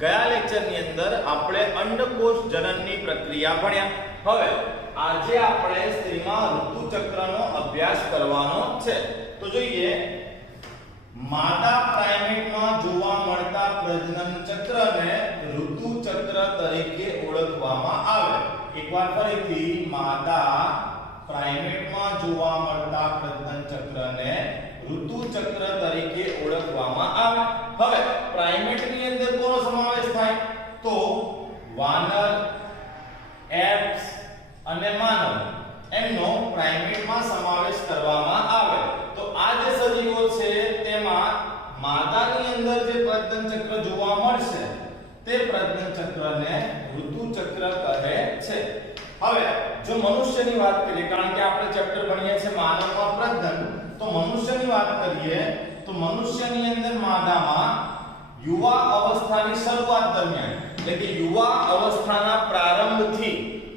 ગયા લેક્ચરની અંદર આપણે અંડકોષ જનનની પ્રક્રિયા ભણ્યા. હવે આજે આપણે સ્ત્રીમાં ઋતુચક્રનો અભ્યાસ કરવાનો છે. તો જોઈએ, માદા પ્રાઇમેટમાં જોવા મળતા પ્રજનન ચક્રને ઋતુચક્ર તરીકે ઓળખવામાં આવે. એકવાર ફરીથી, માદા પ્રાઇમેટમાં જોવા મળતા પ્રજનન ચક્રને ઋતુચક્ર તરીકે ઓળખવામાં આવે. હવે પ્રાઇમેટની અંદર કોનો સમાવેશ થાય? તો વાનર, એપ્સ અને માનવ એમનો પ્રાઇમેટમાં સમાવેશ કરવામાં આવે. તો આ જે સજીવો છે તેમાં માદાની અંદર જે પ્રજનન ચક્ર જોવા મળશે તે પ્રજનન ચક્રને ઋતુચક્ર કહે છે. હવે જો મનુષ્યની વાત કરીએ, કારણ કે આપણે ચેપ્ટર ભણીએ છીએ માનવમાં પ્રજનન, તો મનુષ્યની વાત કરીએ તો મનુષ્યની અંદર માદામાં યુવા અવસ્થાની શરૂઆત દરમિયાન, એટલે કે યુવા અવસ્થાના પ્રારંભથી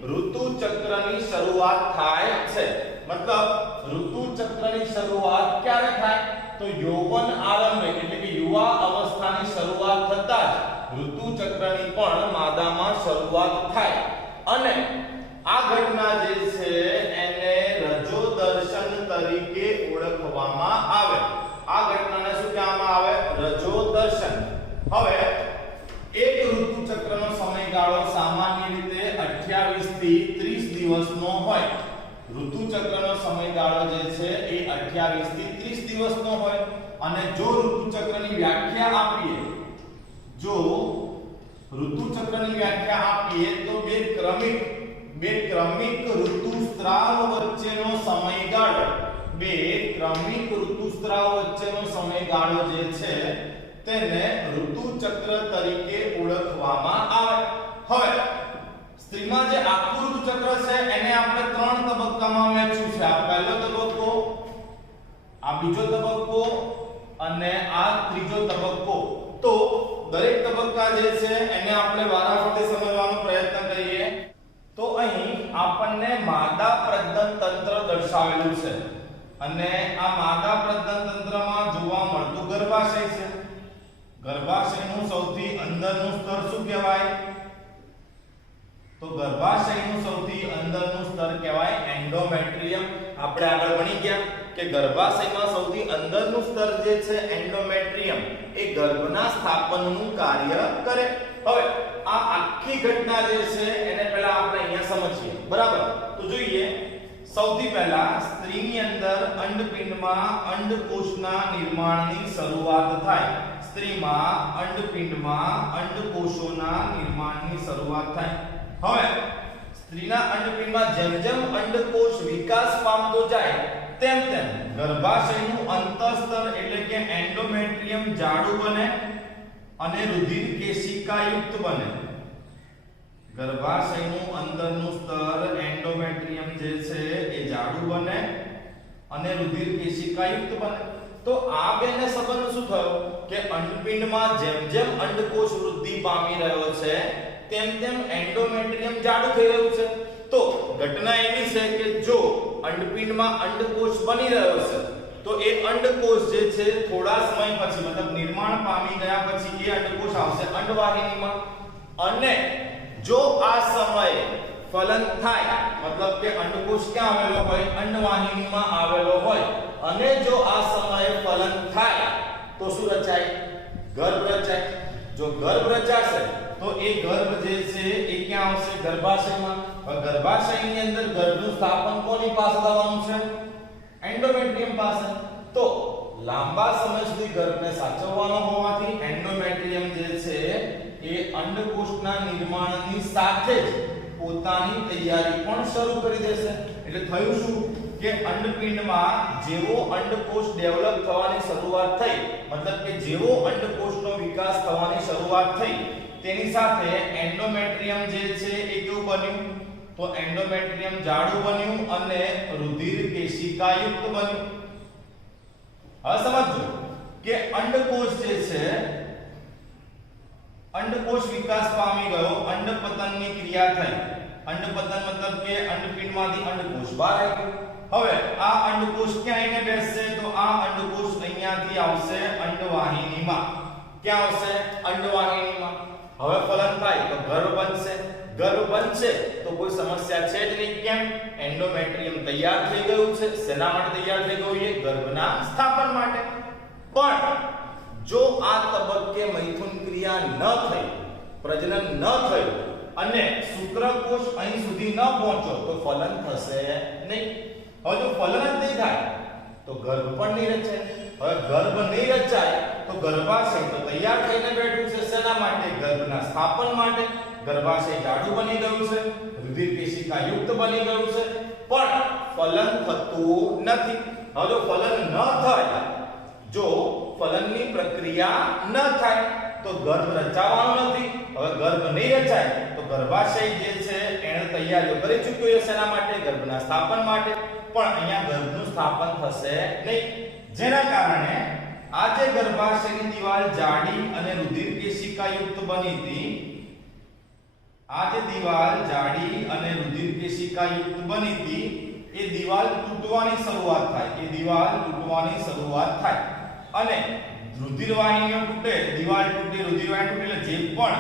ઋતુચક્રની શરૂઆત થાય છે. મતલબ ઋતુચક્રની શરૂઆત ક્યારે થાય? તો યૌવન આરંભે, એટલે કે યુવા અવસ્થાની શરૂઆત થતા જ ઋતુચક્રની પણ માદામાં શરૂઆત થાય. અને આ ઘટના જે છે એને રજોદર્શન તરીકે ઓળખવામાં આવે. આ ઘટનાને શું કહેવામાં આવે? રજોદર્શન. હવે એક ઋતુચક્રનો સમયગાળો સામાન્ય રીતે 28 થી 30 દિવસનો હોય. ઋતુચક્રનો સમયગાળો જે છે એ 28 થી 30 દિવસનો હોય. અને જો ઋતુચક્રની વ્યાખ્યા આપીએ તો બે ક્રમિક ઋતુસ્રાવ વચ્ચેનો સમયગાળો જે છે તેને ઋતુચક્ર તરીકે ઓળખવામાં આવે. હવે સ્ત્રીમાં જે આખું ઋતુચક્ર છે એને આપણે 3 તબક્કામાં વહેંચ્યું છે. આ પહેલો તબક્કો, આ બીજો તબક્કો અને આ ત્રીજો તબક્કો. તો દરેક તબક્કા જે છે એને આપણે વારાફરતી સમજવાનો પ્રયત્ન કરીએ. તો અહીં આપણને માદા પ્રજનન તંત્ર દર્શાવેલું છે અને આ માદા પ્રજનન તંત્રમાં જોવા મળતું ગર્ભાશય છે. ગર્ભાશયનું સૌથી અંદરનું સ્તર શું કહેવાય? તો ગર્ભાશયનું સૌથી અંદરનું સ્તર કહેવાય એન્ડોમેટ્રિયમ. આપણે આગળ ભણી ગયા કે ગર્ભાશયમાં સૌથી અંદરનું સ્તર જે છે એન્ડોમેટ્રિયમ એ ગર્ભના સ્થાપનનું કાર્ય કરે. હવે આ આખી ઘટના જે છે એને પહેલા આપણે અહીંયા સમજીએ. બરાબર? તો જોઈએ, સૌથી પહેલા સ્ત્રીની અંદર અંડપિંડમાં અંડકોષના નિર્માણની શરૂઆત થાય. સ્ત્રીમાં અંડપિંડમાં અંડકોષોના નિર્માણની શરૂઆત થાય. હવે સ્ત્રીના અંડપિંડમાં જેમ જેમ અંડકોષ વિકાસ પામતો જાય તેમ તેમ ગર્ભાશયનું અંતઃસ્તર એટલે કે એન્ડોમેટ્રિયમ જાડું બને અને રુધિર કેશિકાયુક્ત બને. ગર્ભાશયનું અંદરનું સ્તર એન્ડોમેટ્રિયમ જે છે એ જાડું બને અને રુધિર કેશિકાયુક્ત બને. તો આ બેને સંબંધ શું થયો કે અંડપિંડમાં જેમ જેમ અંડકોષ વૃદ્ધિ પામી રહ્યો છે તેમ તેમ એન્ડોમેટ્રિયમ જાડું થઈ રહ્યું છે. તો ઘટના એવી છે કે જો અંડપિંડમાં અંડકોષ બની રહ્યો છે તો એ અંડકોષ જે છે થોડા સમય પછી, મતલબ નિર્માણ પામી ગયા પછી એ અંડકોષ આવશે અંડવાહિનીમાં. અને જો આ સમયે ફલન થાય, મતલબ કે અંડકોષ ક્યાં આવેલો હોય? અંડવાહિનીમાં આવેલો હોય. અને જો આ સમયે ફલન થાય તો શું રચાય? ગર્ભ રચાય. જો ગર્ભ રચાશે તો એ ગર્ભ જે છે એ ક્યાં આવશે? ગર્ભાશયમાં. ગર્ભાશયની અંદર ગર્ભનું સ્થાપન કોની પાસે થવાનું છે? એન્ડોમેટ્રિયમ પાસે. તો લાંબા સમય સુધી ગર્ભને સાચવવાનો હોવાથી એન્ડોમેટ્રિયમ જે છે એ અંડકોષના નિર્માણની સાથે જ પોતાની તૈયારી પણ શરૂ કરી દેશે. એટલે થયું શું કે અંડપિંડમાં જેવો અંડકોષ ડેવલપ થવાની શરૂઆત થઈ, મતલબ કે જેવો અંડકોષનો વિકાસ થવાની શરૂઆત થઈ તેની સાથે એન્ડોમેટ્રિયમ જે છે એ કેવું બન્યું? તો એન્ડોમેટ્રિયમ જાડું બન્યું અને રુધિર કેશિકાયુક્ત બન્યું. હવે સમજો કે અંડકોષ જે છે, અંડકોષ વિકાસ પામી ગયો, અંડપતનની ક્રિયા થઈ. અંડપતન મતલબ કે અંડપિંડમાંથી અંડકોષ બહાર આવી ગયો. હવે આ અંડકોષ ક્યાં આવીને બેસશે? તો આ અંડકોષ અહીંયાથી આવશે અંડવાહિનીમાં. ક્યાં આવશે? અંડવાહિનીમાં. હવે ફલન થાય તો ગર્ભ બનશે. ગર્ભ બનશે તો કોઈ સમસ્યા છે જ નહીં. કેમ? એન્ડોમેટ્રિયમ તૈયાર થઈ ગયું છે. શેના માટે તૈયાર થઈ ગયું છે? ગર્ભના સ્થાપન માટે. પણ જો આ તબક્કે મૈથુન ક્રિયા ન થઈ, પ્રજનન ન થયું અને શુક્રકોષ અહીં સુધી ન પહોંચ્યો તો ફલન થશે નહીં. હવે જો ફલન જ નહીં થાય તો ગર્ભ પણ નહીં રચાય. હવે ગર્ભ નહીં રચાય તો ગર્ભાશય તો તૈયાર થઈને બેઠું છે. શેના માટે? ગર્ભના સ્થાપન માટે. ગર્ભાશય જાડું બની ગયું છે, રુધિર કેશિકા યુક્ત બની ગયું છે, પણ ફલન થતું નથી. હવે જો ફલન ન થાય, જો ફલનની પ્રક્રિયા ન થાય તો ગર્ભ રચાવાનો નથી. હવે ગર્ભ નહીં રચાય તો ગર્ભાશય જે છે એને તૈયારીઓ કરી ચૂક્યો છે. શેના માટે? ગર્ભના સ્થાપન માટે. પણ અહીંયા ગર્ભનું સ્થાપન થશે નહીં, જેના કારણે આ જે ગર્ભાશયની દીવાલ જાડી અને રુધિર કેશિકા યુક્ત બની હતી, આ જે દીવાલ જાડી અને રુધિર કેશિકા યુક્ત બની હતી, એ દીવાલ તૂટવાની શરૂઆત થાય. એ દીવાલ તૂટવાની શરૂઆત થાય અને રુધિર વાહિનીઓ તૂટે, દીવાલ તૂટે, રુધિર વાહિની તૂટે એટલે જે પણ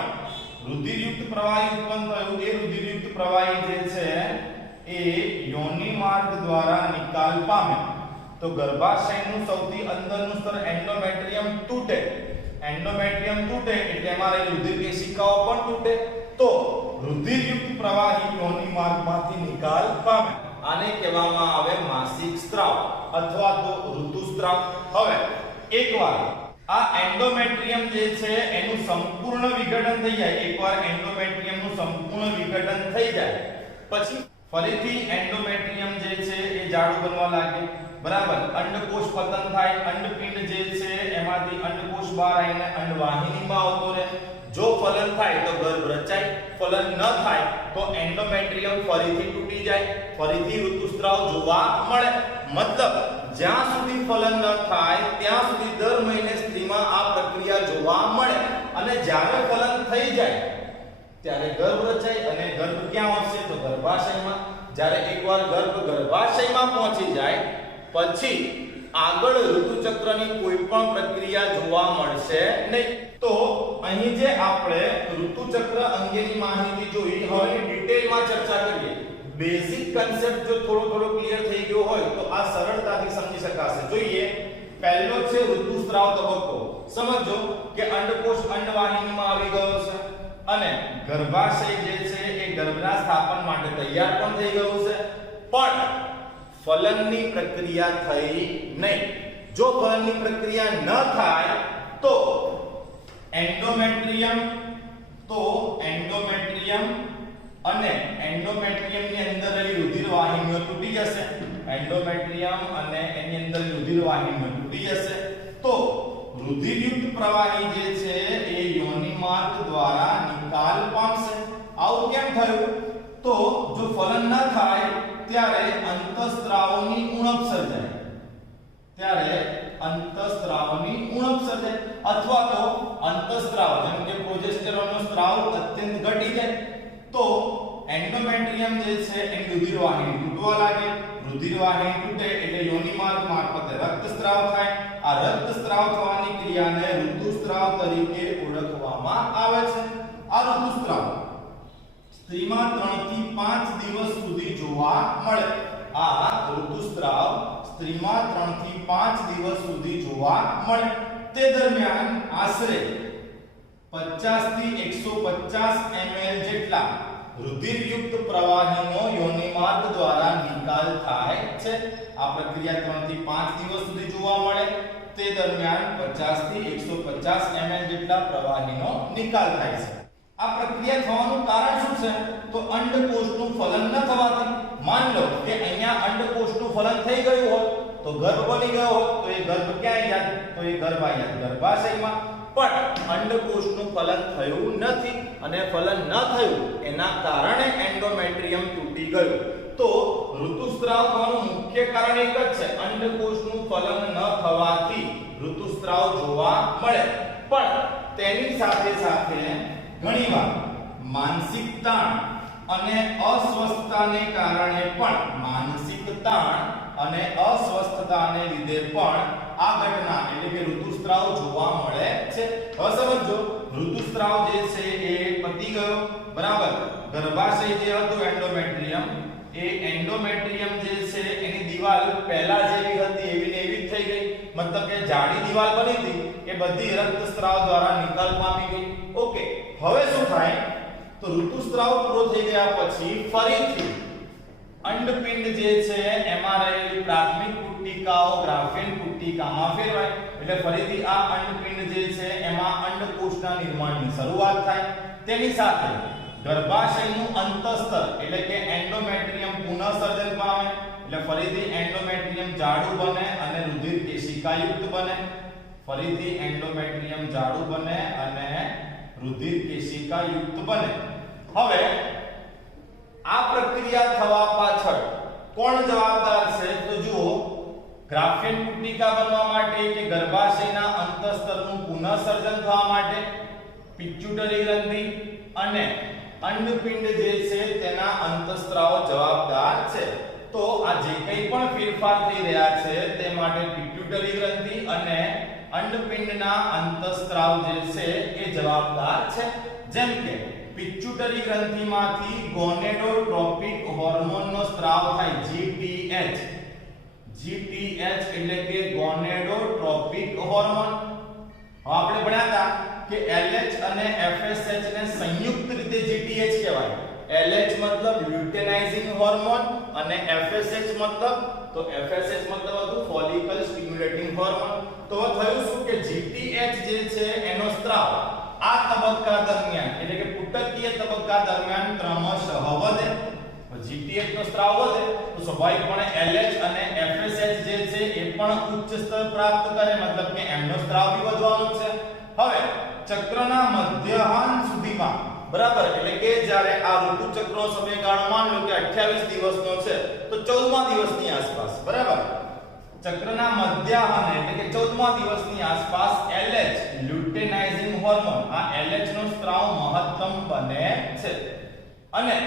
રુધિરયુક્ત પ્રવાહી ઉત્પન્ન થયું એ રુધિરયુક્ત પ્રવાહી જે છે એ યોનિ માર્ગ દ્વારા નિકાલ પામે. તો ગર્ભાશયનું સૌથી અંદરનું સ્તર એન્ડોમેટ્રિયમ તૂટે. એન્ડોમેટ્રિયમ તૂટે એટલે એમાં રહેલી રુધિર કેશિકાઓ પણ તૂટે. તો રુધિરયુક્ત પ્રવાહી યોનિ માર્ગમાંથી નિકાલ પામે. આને કહેવામાં આવે માસિક સ્ત્રાવ અથવા તો ઋતુસ્ત્રાવ. હવે એકવાર આ એન્ડોમેટ્રિયમ જે છે એનું સંપૂર્ણ વિઘટન થઈ જાય, એકવાર એન્ડોમેટ્રિયમનું સંપૂર્ણ વિઘટન થઈ જાય પછી ફરીથી એન્ડોમેટ્રિયમ જે છે એ જાડું બનવા લાગે. બરાબર. અંડકોષ પતન થાય, અંડપિંડ જે છે એમાંથી અંડકોષ બહાર આવીને અંડવાહિનીમાં આવતો રહે. જો ફલન થાય તો ગર્ભ રચાય, ફલન ન થાય તો એન્ડોમેટ્રિયમ ફરીથી તૂટી જાય, ફરીથી ઋતુસ્ત્રાવ જોવા મળે. મતલબ જ્યાં સુધી ફલન ન થાય ત્યાં સુધી દર મહિને સ્ત્રીમાં આ પ્રક્રિયા જોવા મળે અને જ્યારે ફલન થઈ જાય ત્યારે ગર્ભ રચાય અને ગર્ભ ક્યાં આવશે? તો ગર્ભાશયમાં. જ્યારે એકવાર ગર્ભ ગર્ભાશયમાં પહોંચી જાય પછી આગળ ઋતુચક્રની કોઈ પણ પ્રક્રિયા જોવા મળશે નહીં. તો અહીં જે આપણે ઋતુચક્ર અંગેની માહિતી જોઈ, હવે ડિટેલમાં ચર્ચા કરીએ. બેઝિક કન્સેપ્ટ જો થોડો ક્લિયર થઈ ગયો હોય તો આ સરળતાથી સમજી શકાશે. જોઈએ, પહેલો છે ઋતુસ્ત્રાવ તબક્કો. સમજો કે અંડકોષ અંડવાહિનીમાં આવી ગયો છે અને ગર્ભાશય જે છે એ ગર્ભના સ્થાપન માટે તૈયાર પણ થઈ ગયું છે, પણ ફલનની પ્રક્રિયા થઈ નહીં. જો ફલનની પ્રક્રિયા ન થાય તો એન્ડોમેટ્રિયમ અને એન્ડોમેટ્રિયમની અંદર રહેલી રુધિર વાહિનીઓ તૂટી જશે. એન્ડોમેટ્રિયમ અને એની અંદર રુધિર વાહિનીઓ તૂટી જશે તો રુધિરયુક્ત પ્રવાહી જે છે એ યોનિ માર્ગ દ્વારા નિકાલ પામશે. આવું કેમ થયું? તો જો ફલન ન થાય ત્યારે અંતઃસ્ત્રાવોની ઉણપ સર્જાય, અથવા તો અંતઃસ્ત્રાવ જેમ કે પ્રોજેસ્ટેરોનનો સ્ત્રાવ અત્યંત ઘટી જાય તો એન્ડોમેટ્રિયમ જે છે એની રુધિર વાહિની તૂટવા લાગે. રુધિર વાહિની તૂટે એટલે યોનિ માર્ગ મારફતે રક્તસ્ત્રાવ થાય. આ રક્તસ્ત્રાવ થવાની ક્રિયાને ઋતુસ્ત્રાવ તરીકે ઓળખવામાં આવે છે. આ ઋતુસ્ત્રાવ સ્ત્રીમાં 3 થી 5 દિવસ સુધી જોવા મળે. આ ઋતુસ્ત્રાવ સ્ત્રીમાં 3 થી 5 દિવસ સુધી જોવા મળે. તે દરમિયાન આશરે 50 થી 150 ml જેટલા રુધિરયુક્ત પ્રવાહીનો યોનિ માર્ગ દ્વારા નિકાલ થાય છે. આ પ્રક્રિયા 3 થી 5 દિવસ સુધી જોવા મળે. તે દરમિયાન 50 થી 150 ml જેટલા પ્રવાહીનો નિકાલ થાય છે. આ પ્રક્રિયા થવાનું કારણ શું છે? તો અંડકોષનું ફલન ન થવાથી. માન લો કે અહીંયા અંડકોષનું ફલન થઈ ગયું હોત તો ગર્ભ બની ગયો હોત તો એ ગર્ભ ક્યાં જાય? તો એ ગર્ભ અહીંયા ગર્ભાશયમાં. પણ અંડકોષનું ફલન થયું નથી અને ફલન ન થયું એના કારણે એન્ડોમેટ્રિયમ તૂટી ગયું. તો ઋતુસ્ત્રાવ થવાનું મુખ્ય કારણ એક જ છે, અંડકોષનું ફલન ન થવાથી ઋતુસ્ત્રાવ જોવા મળે. પણ તેની સાથે સાથે ઘણીવાર માનસિક તાણ અને અસ્વસ્થતાને કારણે પણ લીધે પણ આ ઘટના એટલે કે ઋતુસ્ત્રાવ જોવા મળે છે. હવે સમજો ઋતુસ્ત્રાવ જે છે એ પતી ગયો બરાબર. ગર્ભાશય જે હતું એન્ડોમેટ્રિયમ, એ એન્ડોમેટ્રિયમ જે છે એની દીવાલ પહેલા જેવી હતી એવી ને એવી થઈ ગઈ, મતલબ કે જાડી દીવાલ બની હતી એ બધી રક્તસ્રાવ દ્વારા નિકાલ પામી ગઈ. ઓકે, હવે શું થાય તો ઋતુસ્ત્રાવ પૂરો થઈ ગયા પછી ફરીથી અંડપિંડ જે છે એમાં રહેલી પ્રાથમિક પુટ્ટિકાઓ ગ્રાફિયન પુટ્ટિકામાં ફેરવાય, એટલે ફરીથી આ અંડપિંડ જે છે એમાં અંડકોષના નિર્માણની શરૂઆત થાય. તેની સાથે ગર્ભાશયનું અંતસ્તર એટલે કે એન્ડોમેટ્રિયમ પુનઃસર્જન પામે, એટલે ફરીથી એન્ડોમેટ્રિયમ જાડું બને અને રુધિર કેશિકાયુક્ત બને. ફરીથી એન્ડોમેટ્રિયમ જાડું બને અને રુધિર કેશિકાયુક્ત બને. હવે આ પ્રક્રિયા થવા પાછળ કોણ જવાબદાર છે તો જુઓ, ગ્રાફિયન પુટ્ટિકા બનવા માટે કે ગર્ભાશયના અંતસ્તરનું પુનઃસર્જન થવા માટે પિટ્યુટરી ગ્રંથિ અને અંડપિંડ જે છે તેના અંતસ્ત્રાવો જવાબદાર છે. તો આ જે કંઈ પણ ફેરફાર થઈ રહ્યા છે તે માટે પિટ્યુટરી ગ્રંથિ અને અંડપિંડના અંતસ્ત્રાવ જે છે એ જવાબદાર છે. જેમ કે પિટ્યુટરી ગ્રંથિમાંથી ગોનેડોટ્રોપિક હોર્મોનનો સ્ત્રાવ થાય GTH. GTH એટલે કે ગોનેડોટ્રોપિક હોર્મોન. હવે આપણે ભણ્યા હતા કે LH અને FSH ને સંયુક્ત રીતે GTH કહેવાય. LH મતલબ લ્યુટેનાઇઝિંગ હોર્મોન અને FSH મતલબ તો FSH મતલબ હતું ફોલિકલ સ્ટિમ્યુલેટિંગ હોર્મોન. તો થયું શું કે GTH જે છે એનો સ્ત્રાવ આ તબક્કા દરમિયાન એટલે કે પુટકીય તબક્કા દરમિયાન ક્રમશઃ વધે. GTH નો સ્ત્રાવ વધે તો સ્વાભાવિકપણે LH અને FSH જે છે એ પણ ઉચ્ચ સ્તર પ્રાપ્ત કરે, મતલબ કે એમનો સ્ત્રાવ બી વધવાનો છે. હવે ચક્રના મધ્યાહન સુધીમાં બરાબર, એટલે કે જ્યારે આ ઋતુચક્રનો સમયગાળો માન લો કે 28 દિવસનો છે તો 14મા દિવસની આસપાસ બરાબર, ચક્રના મધ્યાહન એટલે કે 14મા દિવસની આસપાસ LH લ્યુટેનાઇઝિંગ હોર્મોન આ LH નો સ્ત્રાવ મહત્તમ બને છે. અને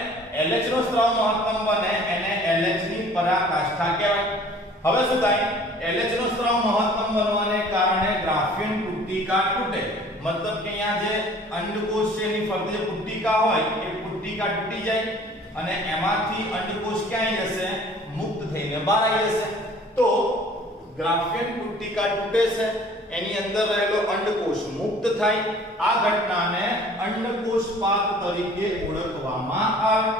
LH નો સ્ત્રાવ મહત્તમ બને એને LH ની પરાકાષ્ઠા કહેવાય. હવે શું થાય, LH નો સ્ત્રાવ મહત્તમ બનવાને કારણે ગ્રાફિયન પુટ્ટિકા તૂટે, મતલબ કે અહીંયા જે અંડકોષ છે એની ફરતે જે પુટ્ટિકા હોય એ પુટ્ટિકા તૂટી જાય અને એમાંથી અંડકોષ ક્યાં જશે, મુક્ત થઈને બહાર આવી જશે. તો ગ્રાફિયન પુટ્ટિકા તૂટે છે, એની અંદર રહેલો અંડકોષ મુક્ત થાય. આ ઘટનાને અંડકોષપાત તરીકે ઓળખવામાં આવે.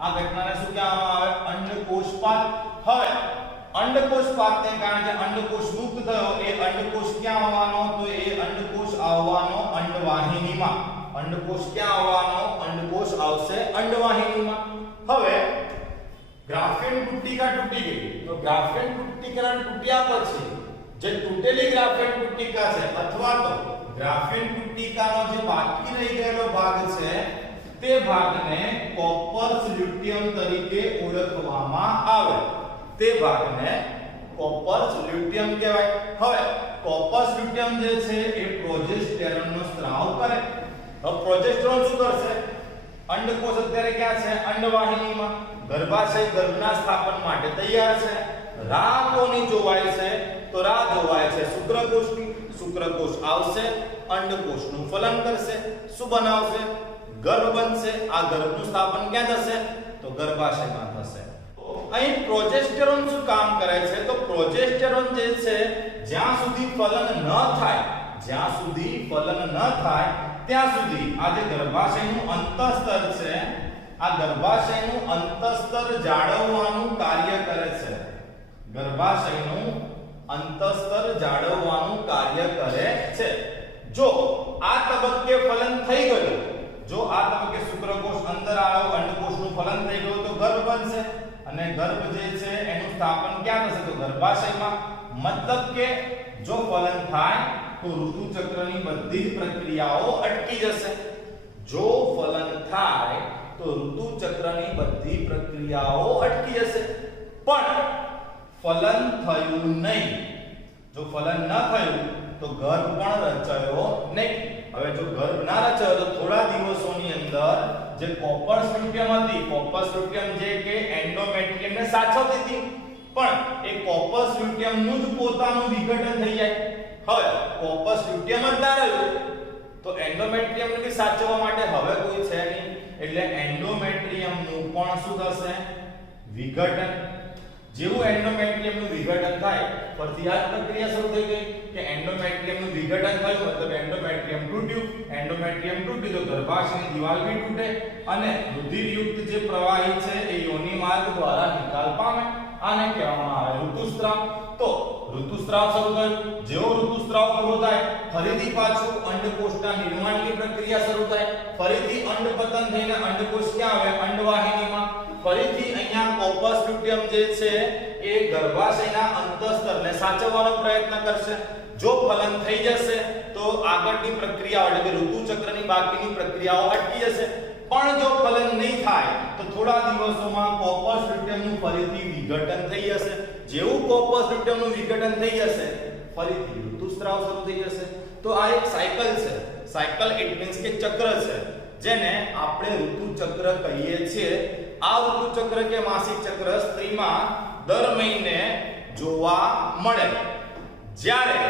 આ ઘટનાને શું કહેવામાં આવે, અંડકોષપાત. હવે અંડકોષપાતને કારણે જે અંડકોષ મુક્ત થયો એ અંડકોષ ક્યાં આવવાનો, તો એ અંડકોષ આવવાનો અંડવાહિનીમાં. અંડકોષ ક્યાં આવવાનો, અંડકોષ આવશે અંડવાહિનીમાં. હવે ગ્રાફિયન પુટ્ટિકા તૂટી ગઈ તો ગ્રાફિયન પુટ્ટિકા તૂટ્યા પછી જે તૂટેલી ગ્રાફિયન પુટ્ટિકા છે અથવા તો ગ્રાફિયન પુટ્ટિકાનો જે બાકી રહી ગયેલો ભાગ છે તે ભાગને કોપર્સ લ્યુટિયમ તરીકે ઓળખવામાં આવે. તે ભાગને કોપર્સ લ્યુટિયમ કહેવાય. હવે કોપર્સ લ્યુટિયમ જે છે એ પ્રોજેસ્ટેરોનનો સ્ત્રાવ કરે. હવે પ્રોજેસ્ટેરોન શું કરશે, અંડકોષ અત્યારે ક્યાં છે, અંડવાહિનીમાં. ગર્ભાશય ગર્ભના સ્થાપન માટે તૈયાર છે. રાહ કોની જોવાય છે, તો રાહ જોવાય છે શુક્રકોષની. શુક્રકોષ આવશે, અંડકોષનું ફલન કરશે, શું બનાવશે, ગર્ભ બનશે. આ ગર્ભનું સ્થાપન ક્યાં થશે, તો ગર્ભાશયમાં થશે. અહીં પ્રોજેસ્ટેરોન શું કામ કરે છે, તો પ્રોજેસ્ટેરોન જે છે જ્યાં સુધી ફલન ન થાય, જ્યાં સુધી ફલન ન થાય ત્યાં સુધી આ જે ગર્ભાશયનું અંતસ્તર છે આ ગર્ભાશયનું અંતસ્તર જાળવવાનું કાર્ય કરે છે. ગર્ભાશયનું અંતસ્તર જાળવવાનું કાર્ય કરે છે. જો આ તબક્કે ફલન થઈ ગયું, જો આ તબક્કે શુક્રકોષ અંદર આવ્યો, અંડકોષનું ફલન થઈ ગયું તો ગર્ભ બનશે અને ગર્ભ જે છે એનું સ્થાપન ક્યાં થશે, તો ગર્ભાશયમાં. મતલબ કે જો ફલન થાય તો ઋતુચક્રની બધી જ પ્રક્રિયાઓ અટકી જશે. જો ફલન થાય તો ઋતુચક્રની બધી પ્રક્રિયાઓ અટકી જશે. પણ ફલન થયું નહીં. જો ફલન ન થયું તો ગર્ભ પણ રચાયો નહીં. હવે જો ગર્ભ ના રચાયો તો થોડા દિવસોની અંદર જે કોપર્સ લ્યુટિયમ હતી, કોપર્સ લ્યુટિયમ જે કે એન્ડોમેટ્રિયમને સાચવતી હતી, પણ એ કોપસ લ્યુટિયમનું જ પોતાનું વિઘટન થઈ જાય. હવે કોપસ લ્યુટિયમ જ ના રહ્યું તો એન્ડોમેટ્રિયમને બી સાચવવા માટે હવે કોઈ છે નહીં, એટલે એન્ડોમેટ્રિયમનું પણ શું થશે? વિઘટન. જેવું એન્ડોમેટ્રિયમનું વિઘટન થાય ફરીથી આ પ્રક્રિયા શરૂ થઈ ગઈ કે એન્ડોમેટ્રિયમનું વિઘટન થયું મતલબ એન્ડોમેટ્રિયમ તૂટ્યું. એન્ડોમેટ્રિયમ તૂટ્યું તો ગર્ભાશયની દીવાલ બી તૂટે અને રુધિરયુક્ત જે પ્રવાહી છે એ યોનિ માર્ગ દ્વારા નિકાલ પામે. આને કહેવામાં આવે ઋતુસ્રાવ. તો ઋતુસ્રાવ શરૂ થયું. જેવો ઋતુસ્રાવ પૂરો થાય ફરીથી પાછું અંડકોષના નિર્માણની પ્રક્રિયા શરૂ થાય. ફરીથી અંડપતન થઈને અંડકોષ ક્યાં આવે? અંડવાહિનીમાં. ફરીથી અહીંયા કોપસ લ્યુટિયમ જે છે એ ગર્ભાશયના અંતસ્તરને સાચવવાનો પ્રયત્ન કરશે. જો ફલન થઈ જશે તો આગળની પ્રક્રિયાઓ એટલે કે ઋતુચક્રની બાકીની પ્રક્રિયાઓ અટકી જશે. પણ જો ફલન નહીં થાય તો થોડા દિવસોમાં કોપસ લ્યુટિયમનું ફરીથી વિઘટન થઈ જશે. જેવું કોપસ લ્યુટિયમનું વિઘટન થઈ જશે ફરીથી ઋતુસ્રાવ શરૂ થઈ જશે. તો આ એક સાયકલ છે. સાયકલ ઇટ મીન્સ કે ચક્ર છે જેને આપણે ઋતુચક્ર કહીએ છીએ. આ ઋતુચક્ર કે માસિક ચક્ર સ્ત્રીમાં દર મહિને જોવા મળે. જ્યારે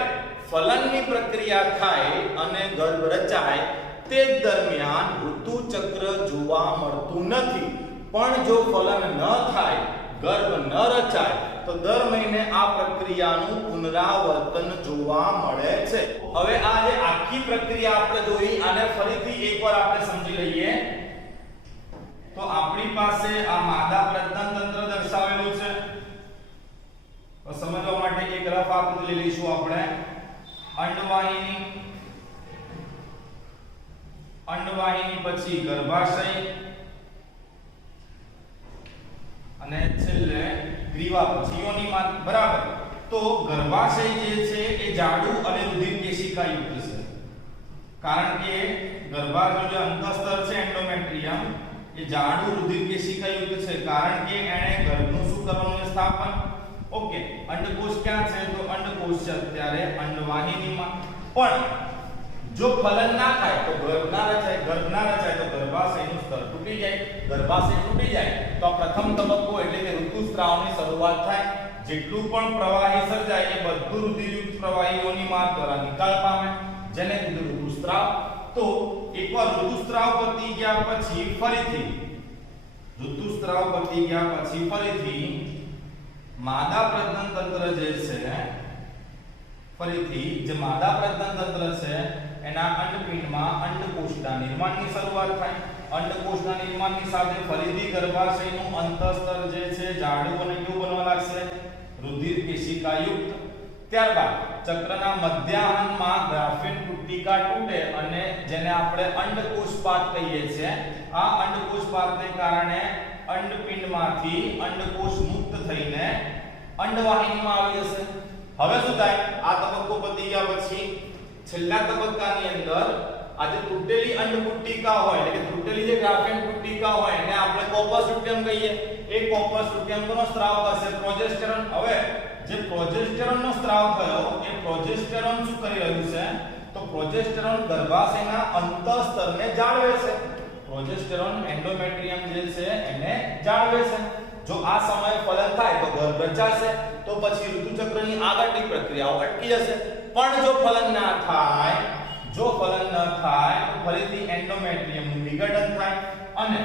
ફલનની પ્રક્રિયા થાય અને ગર્ભ રચાય તે દરમિયાન ઋતુચક્ર જોવા મળતું નથી. પણ જો ફલન ન થાય, ગર્ભ ન રચાય તો દર મહિને આ પ્રક્રિયાનું પુનરાવર્તન જોવા મળે છે. હવે આ જે આખી પ્રક્રિયા આપણે જોઈ આને ફરીથી એકવાર આપણે સમજી લઈએ. તો આપણી પાસે આ માદા પ્રજનન તંત્ર દર્શાવેલું છે. તો સમજવા માટે એક રફ આકૃતિ લઈ લઈશું આપણે. અંડવાહિની પછી ગર્ભાશય અને છેલ્લે ગ્રીવા પછી યોનિ માર્ગ. બરાબર. તો ગર્ભાશય જે છે એ જાડુ અને રુધિર કેશિકા યુક્ત છે. કારણ કે ગર્ભાશયનું જે અંતસ્તર છે એન્ડોમેટ્રિયમ એ જાડુ રુધિર કેશિકા યુક્ત છે. કારણ કે એણે ગર્ભનું શું કરવાનું છે? સ્થાપન. ઓકે. અંડકોષ ક્યાં છે? તો અંડકોષ છે અત્યારે અંડવાહિનીમાં. પણ જો ફલન ના થાય તો ગર્ભ ના રચાય તો ગર્ભાશયનું સ્તર તૂટી જાય. ગર્ભાશય તૂટી જાય તો પ્રથમ તબક્કો એટલે કે ઋતુસ્રાવની શરૂઆત થાય. જેટલું પણ પ્રવાહી સર્જાય એ બધું રુધિરયુક્ત પ્રવાહીઓની માર્ગ દ્વારા નિકાલ પામે જેને કીધું ઋતુસ્રાવ. તો એકવાર ઋતુસ્રાવ પતી ગયા પછી ફરીથી માદા પ્રજનન તંત્ર જે છે એના અંડપિંડમાં અંડકોષના નિર્માણની શરૂઆત થાય. અંડકોષના નિર્માણની સાથે ફરીથી ગર્ભાશયનું અંતસ્તર જે છે જાડું અને કેવું બનવા લાગશે? રુધિર કેશિકા યુક્ત. ત્યારબાદ ચક્રના મધ્યાહનમાં ગ્રાફેન પુટ્ટિકા તૂટે અને જેને આપણે અંડકોષપાત કહીએ છીએ. આ અંડકોષપાતને કારણે અંડપિંડમાંથી અંડકોષ મુક્ત થઈને અંડવાહિનીમાં આવી જશે. હવે શું થાય? આ તબક્કો પતી ગયા પછી છેલ્લા તબક્કાની અંદર આ જે તૂટેલી અંડપુટ્ટિકા હોય એટલે કે તૂટેલી જે ગ્રાફેન પુટ્ટિકા હોય એને આપણે કોપસ લ્યુટિયમ કહીએ. એ કોપસ લ્યુટિયમનો સ્ત્રાવ કરશે પ્રોજેસ્ટેરોન. હવે જે પ્રોજેસ્ટેરોનનો સ્ત્રાવ થયો એ પ્રોજેસ્ટેરોન શું કરી રહ્યું છે? તો પ્રોજેસ્ટેરોન ગર્ભાશયના અંતસ્તરને જાળવે છે. પ્રોજેસ્ટેરોન એન્ડોમેટ્રિયમ જે છે એને જાળવે છે. જો આ સમયે ફલન થાય તો ગર્ભ રચાશે. તો પછી ઋતુચક્રની આગળની પ્રક્રિયાઓ અટકી જશે. પણ જો ફલન ન થાય તો ફરીથી એન્ડોમેટ્રિયમનું વિઘટન થાય અને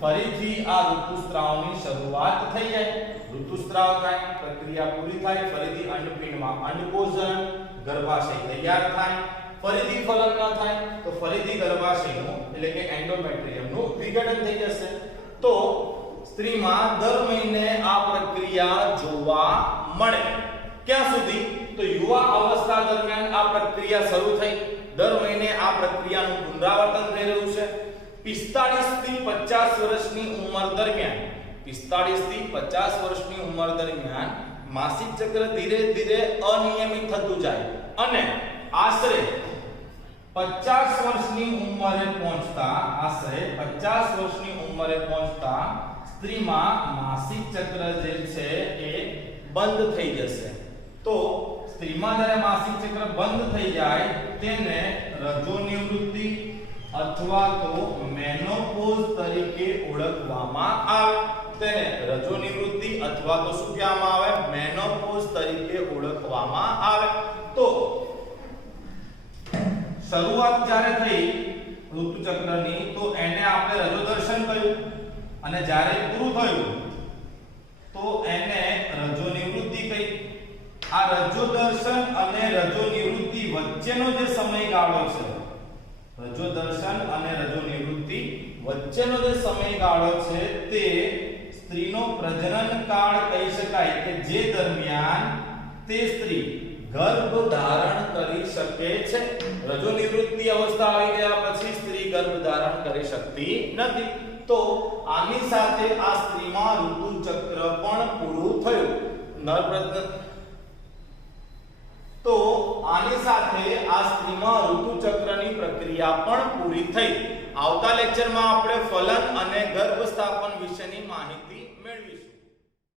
ફરીથી આ ઋતુસ્રાવની શરૂઆત થઈ જાય. ઋતુસ્રાવ થાય, પ્રક્રિયા પૂરી થાય, ફરીથી અંડપિંડમાં અંડકોષ જનન, ગર્ભાશય તૈયાર થાય. ફરીથી ફલન ન થાય તો ફરીથી ગર્ભાશયનું એટલે કે એન્ડોમેટ્રિયમનું વિઘટન થઈ જશે. તો સ્ત્રીમાં દર મહિને આ પ્રક્રિયા જોવા મળે. ક્યાં સુધી? તો યુવા અવસ્થા દરમિયાન આ પ્રક્રિયા શરૂ થઈ. દર મહિને આ પ્રક્રિયાનું પુનરાવર્તન થઈ રહ્યું છે. 45 થી 50 વર્ષની ઉંમર દરમિયાન માસિક ચક્ર ધીરે ધીરે અનિયમિત થતું જાય અને આશરે 50 વર્ષની ઉંમરે પહોંચતા સ્ત્રીમાં માસિક ચક્ર જે છે એ બંધ થઈ જશે. તો સ્ત્રીમાં જ્યારે માસિક ચક્ર બંધ થઈ જાય તેને રજોનિવૃત્તિ અથવા તો મેનોપોઝ તરીકે ઓળખવામાં આવે. તેને રજો નિવૃત્તિ અથવા તો શું કહેવામાં આવે, મેનોપોઝ તરીકે ઓળખવામાં આવે. તો શરૂઆત જ્યારે થઈ ઋતુચક્રની તો એને આપણે રજો દર્શન કહ્યું, અને જ્યારે પૂરું થયું તો એને રજો નિવૃત્તિ કહી. આ રજો દર્શન અને રજો નિવૃત્તિ વચ્ચેનો જે સમયગાળો છે, રજો દર્શન અને રજો નિવૃત્તિ વચ્ચેનો જે સમયગાળો છે તે સ્ત્રીનો પ્રજનન કાળ કહી શકાય, કે જે દરમિયાન તે સ્ત્રી ગર્ભ ધારણ કરી શકે છે. રજો નિવૃત્તિ અવસ્થા આવી ગયા પછી સ્ત્રી ગર્ભ ધારણ કરી શકતી નથી. તો આની સાથે આ સ્ત્રીમાં ઋતુચક્ર પણ પૂરું થયું. તો આની સાથે આ સ્ત્રીમાં ઋતુચક્રની પ્રક્રિયા પણ પૂરી થઈ. આવતા લેક્ચરમાં આપણે ફલન અને ગર્ભસ્થાપન વિશેની માહિતી મેળવીશું.